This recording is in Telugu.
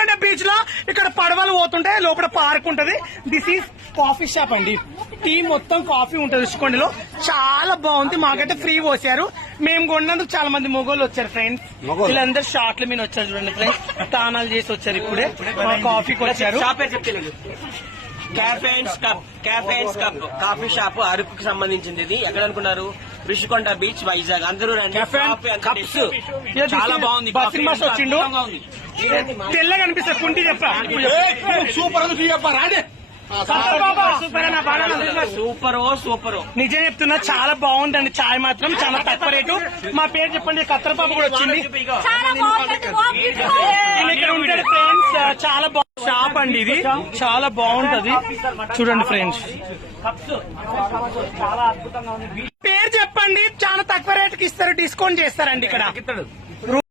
ఋషికొండ బీచ్ లో ఇక్కడ పడవలు పోతుంటే లోపల పార్క్ ఉంటది. దిస్ ఈజ్ కాఫీ షాప్ అండి. టీ మొత్తం కాఫీ ఉంటది ఋషికొండలో. చాలా బాగుంది. మాకైతే ఫ్రీ పోసారు. మేము కొన్నందుకు చాలా మంది మొగోళ్ళు వచ్చారు ఫ్రెండ్స్. వీళ్ళందరూ షార్ట్ల మీద వచ్చారు చూడండి ఫ్రెండ్స్. స్నానాలు చేసి వచ్చారు ఇప్పుడే. కాఫీకి వచ్చారు. Cafe and cup coffee shop అరకుకి సంబంధించింది. ఇది ఎక్కడ అనుకున్నారు? ఋషికొండ బీచ్, వైజాగ్. అందరూ రండి. కప్స్ చాలా బాగుంది. సినిమా వచ్చిండు తెల్లగా అనిపిస్తుంది. కుంటి చెప్పా సూపర్ రాడే సూపర్. నిజం చెప్తున్నా, చాలా బాగుందండి. చాయ్ మాత్రం చాలా తక్కువ రేటు. మా పేరు చెప్పండి. కత్తెర పాప కూడా వచ్చింది. ఇక్కడ ఉంటాడు ఫ్రెండ్స్. చాలా షాప్ అండి ఇది. చాలా బాగుంటది చూడండి ఫ్రెండ్స్. పేరు చెప్పండి. చాలా తక్కువ రేటుకి ఇస్తారు. డిస్కౌంట్ చేస్తారండి ఇక్కడ.